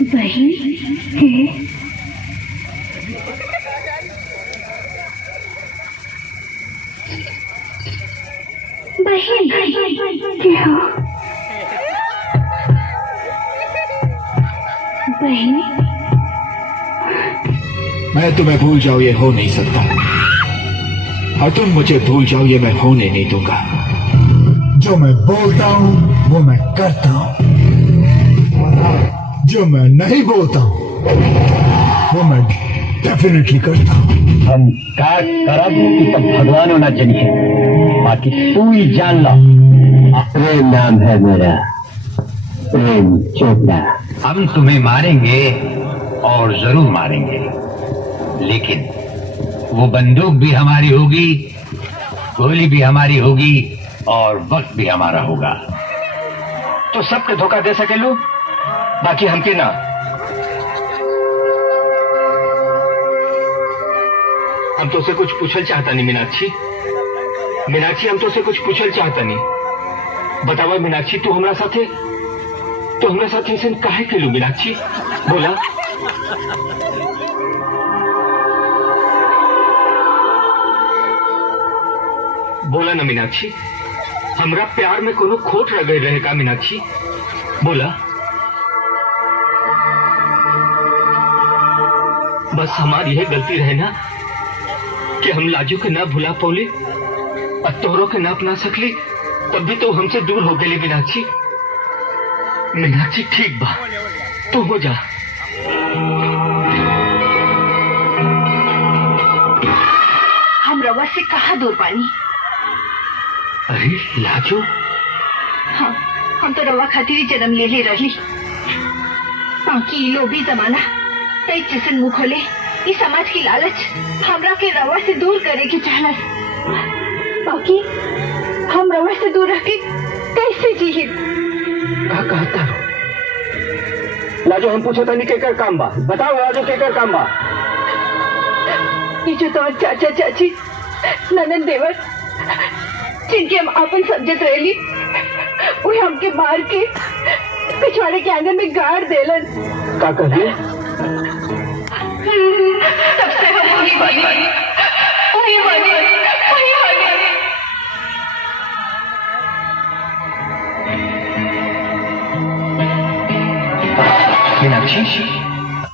बहन है। बहन क्या हो? बहन मैं तुम्हें भूल जाऊं ये हो नहीं सकता, और तुम मुझे भूल जाओ ये मैं होने नहीं दूंगा। जो मैं बोलता हूँ वो मैं करता हूँ, जो मैं नहीं बोलता हूँ वो मैं डेफिनेटली करता हूँ। हम क्या करब कि तब भगवान होना चाहिए, बाकी तू ही जान लो। प्रेम नाम है मेरा, प्रेम चोपड़ा। हम तुम्हें मारेंगे और जरूर मारेंगे, लेकिन वो बंदूक भी हमारी होगी, गोली भी हमारी होगी और वक्त भी हमारा होगा। तो सबके धोखा दे सके लो, बाकी हमके ना। हम तो से कुछ पूछल चाहता नहीं मीनाक्षी। मीनाक्षी हम तो से कुछ पूछल चाहता नहीं। बतावा मीनाक्षी, तू हमारा साथे ऐसे काहे के लू मीनाक्षी? बोला। बोला ना मीनाक्षी, हमरा प्यार में कोनो खोट रह गई रहेगा मीनाक्षी? बोला। बस हमारी यह गलती रहे ना कि हम लाजू के ना भुला पौली और तोहरों के ना अपना सकली, तब भी तो हमसे दूर हो गई मीनाक्षी। मीनाक्षी ठीक बा, तू हो जा। हम रवा से कहा दूर पानी? अरे लाजू, हाँ, हम तो रवा खातिर जन्म ले रही, बाकी लोभी जमाना तई जिसन मुंह खोले इस समाज की लालच हमरा के रवा से दूर करे की चाहत, बाकी हम रवा से दूर रह के कैसे जिए? का कहता हो लाजू? हम पूछो तनी केकर काम बा, बताओ लाजू केकर काम बा? ये जो तो चाचा चाची ननन देवर जिनके हम अपन समझत रही, वो हमके मार के पिछवाड़े के आंगन में गाड़ देलन। का कहिए? तब से